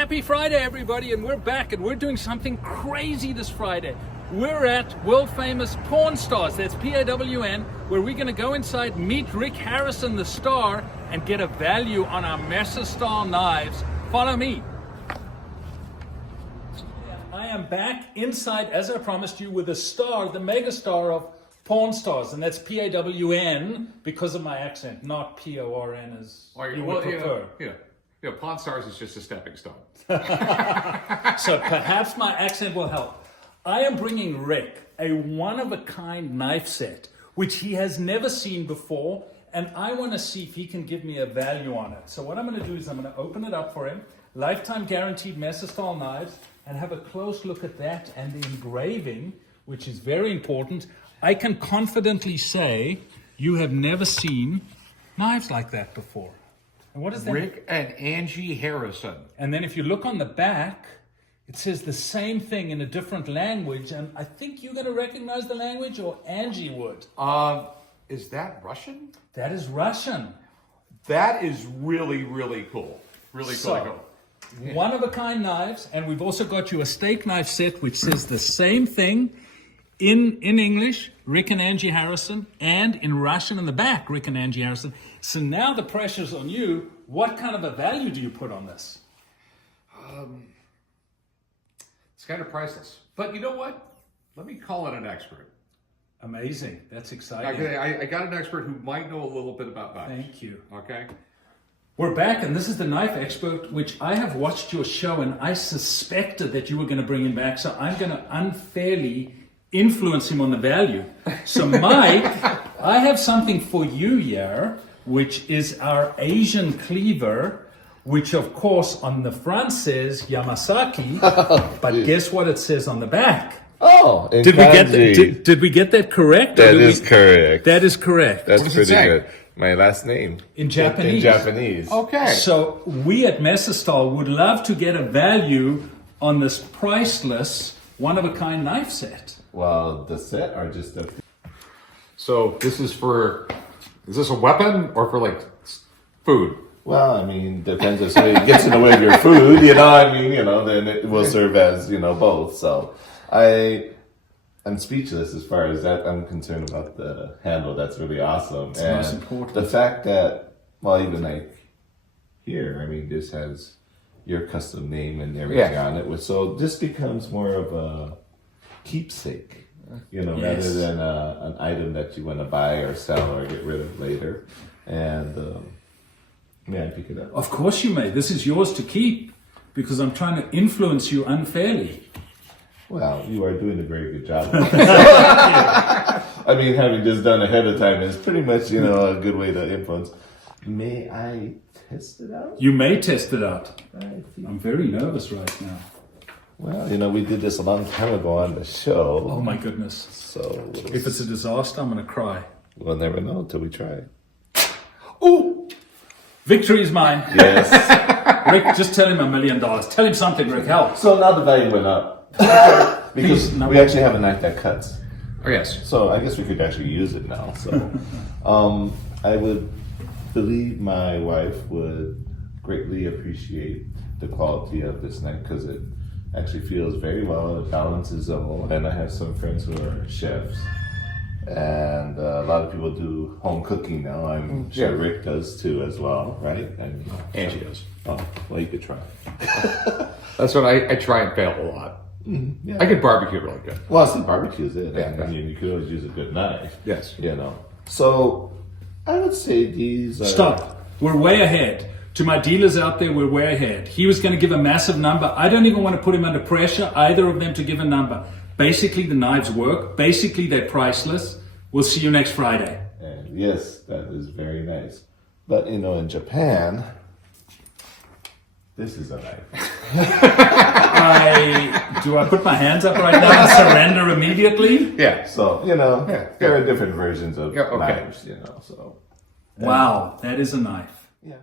Happy Friday, everybody, and we're back, and we're doing something crazy this Friday. We're at world famous Pawn Stars, that's P-A-W-N, where we're going to go inside, meet Rick Harrison, the star, and get a value on our Messerstahl knives. Follow me. I am back inside, as I promised you, with a star, the mega star of Pawn Stars, and that's P-A-W-N because of my accent, not P-O-R-N as you would prefer. Yeah, Pawn Stars is just a stepping stone. So perhaps my accent will help. I am bringing Rick a one-of-a-kind knife set, which he has never seen before, and I want to see if he can give me a value on it. So what I'm going to do is I'm going to open it up for him, lifetime guaranteed Messerstahl knives, and have a close look at that and the engraving, which is very important. I can confidently say you have never seen knives like that before. And what is that? Rick and Angie Harrison. And then if you look on the back, it says the same thing in a different language. And I think you're going to recognize the language, or Angie would. Is that Russian? That is Russian. That is really, really cool. Really cool. One-of-a-kind knives. And we've also got you a steak knife set, which says the same thing in English, Rick and Angie Harrison, and in Russian in the back, Rick and Angie Harrison. So now the pressure's on you. What kind of a value do you put on this? It's kind of priceless. But you know what? Let me call in an expert. Amazing. That's exciting. I got an expert who might know a little bit about knives. Thank you. Okay? We're back, and this is the knife expert, which I have watched your show, and I suspected that you were going to bring him back, so I'm going to unfairly influence him on the value. So Mike, I have something for you here, which is our Asian cleaver, which of course on the front says Yamasaki, but guess what it says on the back? Oh, in Did kanji. did we get that correct? That is correct. That is correct. That's What does it pretty say? good. My last name. In Japanese. In Japanese. Okay. So we at Messerstahl would love to get a value on this priceless one-of-a-kind knife set. Well, the set are just a... So this is this a weapon or for like food? Well, I mean, depends if somebody gets in the way of your food, then it will serve as, both. So I'm speechless as far as that. I'm concerned about the handle. That's really awesome. It's most important. The fact that, even like here, this has your custom name and everything on it. So this becomes more of a keepsake, rather than an item that you want to buy or sell or get rid of later. And may I pick it up? Of course you may. This is yours to keep because I'm trying to influence you unfairly. Well, you are doing a very good job. Having this done ahead of time is pretty much, a good way to influence. May I test it out? You may test it out. I'm very nervous right now. Well, we did this a long time ago on the show. Oh my goodness. So if it's a disaster, I'm going to cry. We'll never know until we try. Ooh! Victory is mine. Yes. Rick, just tell him $1 million. Tell him something, Rick. Help. So now the value went up. Because we actually have a knife that cuts. Oh, yes. So I guess we could actually use it now. So I would believe my wife would greatly appreciate the quality of this knife because it actually feels very well. It balances well. And I have some friends who are chefs. And a lot of people do home cooking now. I'm sure Rick does too as well, right? Angie does. Oh, well, you could try. That's what I try and fail a lot. Yeah. I can barbecue really good. Well, some barbecue is it. Yeah. You could always use a good knife. Yes. So I would say these are... Stop. We're way ahead. To my dealers out there, we're way ahead. He was going to give a massive number. I don't even want to put him under pressure, either of them, to give a number. Basically, the knives work. Basically, they're priceless. We'll see you next Friday. And yes, that is very nice. But, in Japan, this is a knife. Do I put my hands up right now and surrender immediately? Yeah. So, there are different versions of knives, so... Wow, that is a knife. Yeah.